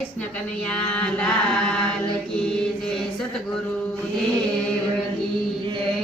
कृष्ण कन्हैया लाल की जय, सतगुरु देव की जय।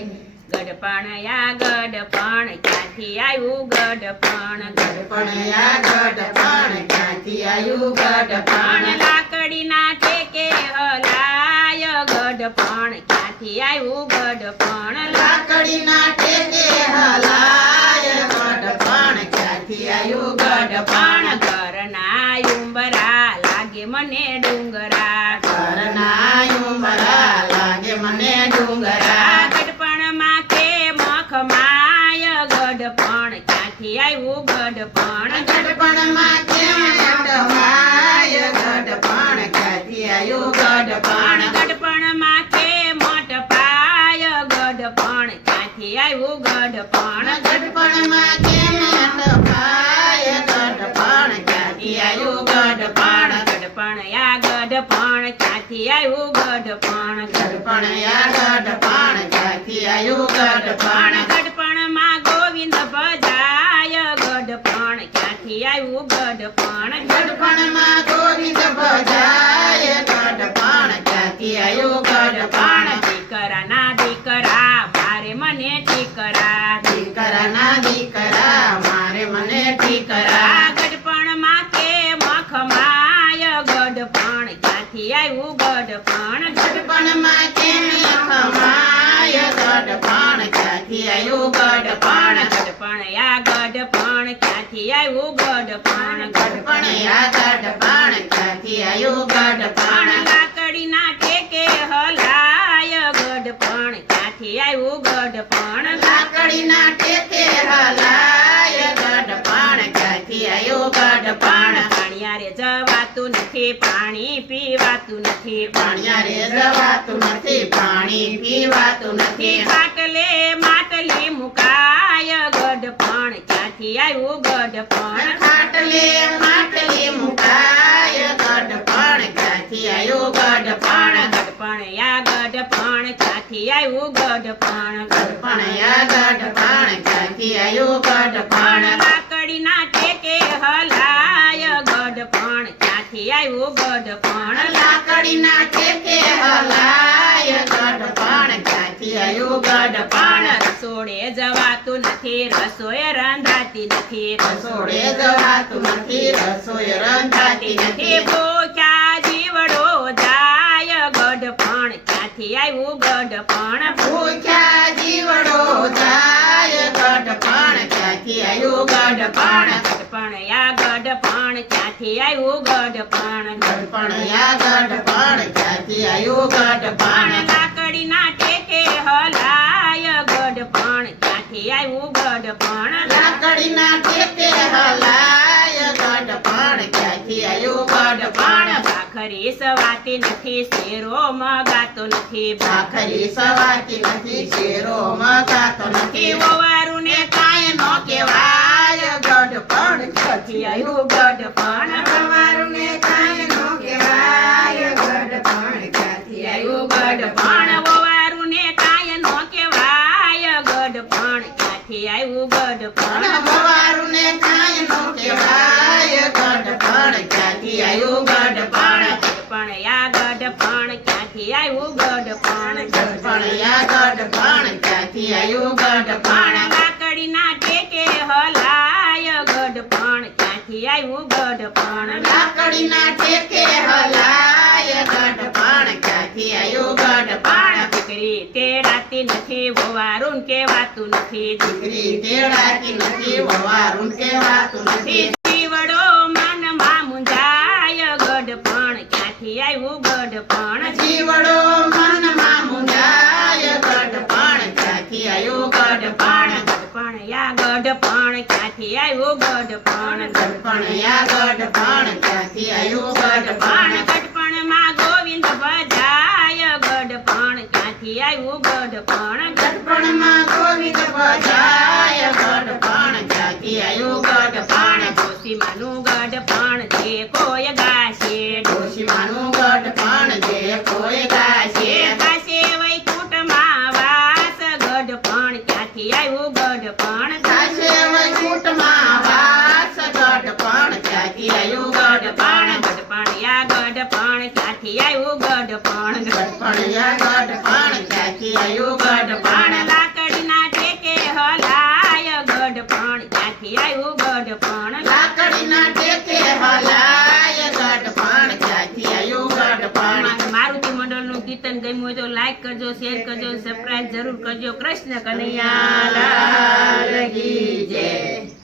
गडपणया गडपण क्यांथी आव्युं गडपण, गडपणया गडपण क्यांथी आव्युं गडपण, लाकડીના ટેકે હલાય ગડપણ ક્યાંથી આવ્યું ગડપણ, લાકડીના ટેકે હલાય ગડપણ ક્યાંથી આવ્યું ગડપણ, ઘરના ઉંબરા લાગે મને ડુંગરા, ઘરના ઉંબરા લાગે મને ડુંગરા, ગડપણ માથે મખમાય ગડપણ ક્યાંથી આવ્યું ગડપણ, ગડપણ માથે મખમાય ગડપણ ક્યાંથી આવ્યું ગડપણ, ગડપણ માથે મટપાય ગડપણ ક્યાંથી આવ્યું ગડપણ, ગડપણ માથે મટપાય ગડપણ ક્યાંથી આવ્યું ગડપણ, ગડપણયા ગડપણ ક્યાંથી આવ્યું ગડપણ, ગડપણયા ગડપણ ક્યાંથી આવ્યું ગડપણ, ગડપણમાં ગોવિંદ ભજાય ગડપણ ક્યાંથી આવ્યું ગડપણ, ગડપણમાં ગોવિંદ ભજાય ગડપણ ક્યાંથી આવ્યું ગડપણ, દીકરાના દીકરા મારે મને ઠીકરા, દીકરાના દીકરા મારે મને ઠીકરા, ગડપણ માથે મખમાય ગડપણ ક્યાંથી આવ્યું ગડપણ, ગડપણ માથે મખમાય ગડપણ ક્યાંથી આવ્યું ગડપણ, ગડપણયા ગડપણ ક્યાંથી આવ્યું ગડપણ, ગડપણયા ગડપણ ક્યાંથી આવ્યું ગડપણ, લાકડીના ટેકે હલાય ગડપણ ક્યાંથી આવ્યું ગડપણ, લાકડીના ટેકે હલાય ગડપણ ક્યાંથી આવ્યું ગડપણ, પાણિયારે જવાતું નથી પાણી પીવાતું નથી, પાણિયારે જવાતું નથી પાણી પીવાતું નથી, માટલે માટલી મુકાય ગડપણ ક્યાંથી આવ્યું ગડપણ, ખાટલે માટલી મુકાય ગડપણ ક્યાંથી આવ્યું ગડપણ, ગડપણયા ગડપણ ક્યાંથી આવ્યું ગડપણ, ગડપણયા ગડપણ ક્યાંથી આવ્યું ગડપણ, લાકડીના ટેકે હલાય ગડપણ ક્યાંથી આવ્યું ગડપણ, લાકડીના ટેકે હલાય ગડપણ ક્યાંથી આવ્યું ગડપણ, રસોડે જવાતું નથી રસોઈ રંધાતી નથી, રસોડે જવાતું નથી રસોઈ રંધાતી નથી, ભૂખ્યા જીવડો જાય ગડપણ ક્યાંથી આવ્યું ગડપણ, ભૂખ્યા જીવડો જાય ગડપણ ક્યાંથી આવ્યું ગડપણ, ગડપણયા ગડપણ ક્યાંથી આવ્યું ગડપણ, ગડપણયા ગડપણ ક્યાંથી આવ્યું ગડપણ, લાકડીના ટેકે હલાય ગડપણ ક્યાંથી આવ્યું ગડપણ, લાકડીના ટેકે હલાય ગડપણ ક્યાંથી આવ્યું ગડપણ, ભાખરી સવાતી નથી શેરો મગાતો નથી, ભાખરી સવાતી નથી શેરો મગાતો નથી, વવારું ને કાંઈ નો કહેવાય ગડપણ ક્યાંથી આવ્યું ગડપણ, વવારું ને કાંઈ નો કહેવાય ગડપણ ક્યાંથી આવ્યું ગડપણ, વવારું ને કાંઈ નો કહેવાય ગડપણ ક્યાંથી આવ્યું ગડપણ, વવારું ને કાંઈ નો કહેવાય ગડપણ ક્યાંથી આવ્યું ગડપણ, ગડપણયા ગડપણ ક્યાંથી આવ્યું ગડપણ, ગડપણયા ગડપણ ક્યાંથી આવ્યું ગડપણ, લાકડીના ટેકે હલાય ગડપણ ક્યાંથી આવ્યું ગડપણ, લાકડીના ટેકે હલાય ગડપણ ક્યાંથી આવ્યું ગડપણ, દીકરી તેડાતી નથી વવારું કહેવાતું નથી, દીકરી તેડાતી નથી વવારું કહેવાતું નથી, જીવડો મનમાં મુંજાય ગડપણ ક્યાંથી આવ્યું ગડપણ, જીવડો મનમાં મુંજાય ગડપણ ક્યાંથી આવ્યું ગડપણ, ગડપણયા ગડપણ ક્યાંથી આવ્યું ગડપણ, ગડપણયા ગડપણ ક્યાંથી આવ્યું ગડપણ, ગડપણમાં ગોવિંદ ભજાય ગડપણ ક્યાંથી આવ્યું ગડપણ, ગડપણમાં ગોવિંદ ભજાય ગડપણ ક્યાંથી આવ્યું ગડપણ, ડોશીમાનું ગડપણ જે કોઈ ગાશે, ડોશીમાનું ગડપણ જે કોઈ ગાશે, ગાશે વૈકુંઠમાં વાસ ગડપણ ક્યાંથી આવ્યું ગડપણ, ગાશે વૈકુંઠમાં વાસ ગડપણ ક્યાંથી આવ્યું ગડપણ, ગઢપણ ક્યાંથી આવ્યું ગઢપણ ગઢપણિયા ગઢપણ ક્યાંથી આવ્યું ગઢપણ લાકડીના ટેકે હલાય ગઢપણ ક્યાંથી આવ્યું ગઢપણ લાકડીના ટેકે હલાય ગઢપણ ક્યાંથી આવ્યું ગઢપણ મારુતિ મંડળનું કીર્તન ગમ્યું હોય તો લાઈક કરજો, શેર કરજો, સબસ્ક્રાઇબ જરૂર કરજો. કૃષ્ણ કનૈયા લાલ કી જય.